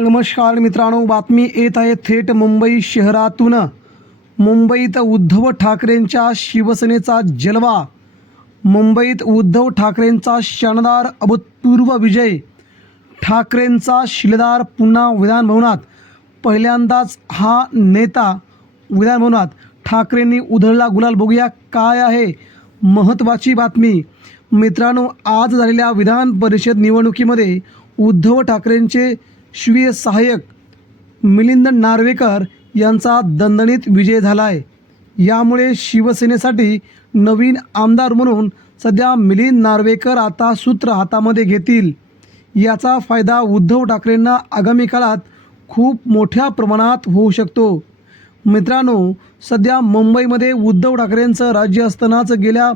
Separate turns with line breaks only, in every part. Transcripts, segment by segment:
नमस्कार मित्रांनो बातमी येत आहे थेट मुंबई शहरातून. मुंबईत उद्धव ठाकरेंच्या शिवसेनेचा जलवा. मुंबईत उद्धव ठाकरेंचा शानदार अभूतपूर्व विजय. ठाकरेंचा शिलेदार पुन्हा विधानभवनात पहिल्यांदाच हा नेता विधानभवनात ठाकरेंनी उधळला गुलाल. बघूया काय आहे महत्त्वाची बातमी. मित्रांनो आज झालेल्या विधान परिषद निवडणुकीमध्ये उद्धव ठाकरेंचे स्वीय सहाय्यक मिलिंद नार्वेकर यांचा दणदणीत विजय झाला आहे यामुळे शिवसेनेसाठी नवीन आमदार म्हणून सध्या मिलिंद नार्वेकर आता सूत्र हातामध्ये घेतील. याचा फायदा उद्धव ठाकरेंना आगामी काळात खूप मोठ्या प्रमाणात होऊ शकतो. मित्रांनो सध्या मुंबईमध्ये उद्धव ठाकरेंचं राज्य असतानाच गेल्या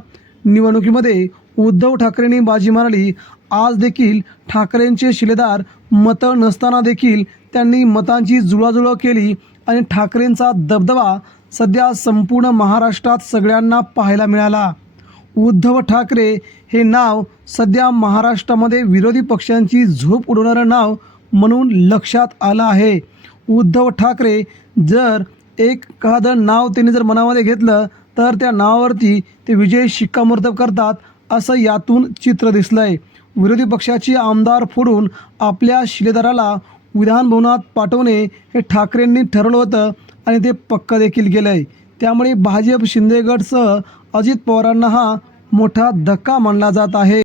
निवडणुकीमध्ये उद्धव ठाकरेंनी बाजी मारली आज देखील ठाकरेंचे शिलेदार मतं नसताना देखील त्यांनी मतांची जुळाजुळव केली आणि ठाकरेंचा दबदबा सध्या संपूर्ण महाराष्ट्रात सगळ्यांना पाहायला मिळाला. उद्धव ठाकरे हे नाव सध्या महाराष्ट्रामध्ये विरोधी पक्षांची झोप उडवणारं नाव म्हणून लक्षात आलं आहे. उद्धव ठाकरे जर एक एखादं नाव त्यांनी जर मनामध्ये घेतलं तर त्या नावावरती ते विजय शिक्कामोर्तब करतात असं यातून चित्र दिसलं आहे विरोधी पक्षाची आमदार फोडून आपल्या शिलेदाराला विधानभवनात पाठवणे हे ठाकरेंनी ठरवलं होतं आणि ते पक्क देखील केलं आहे त्यामुळे भाजप शिंदेगडसह अजित पवारांना हा मोठा धक्का मानला जात आहे.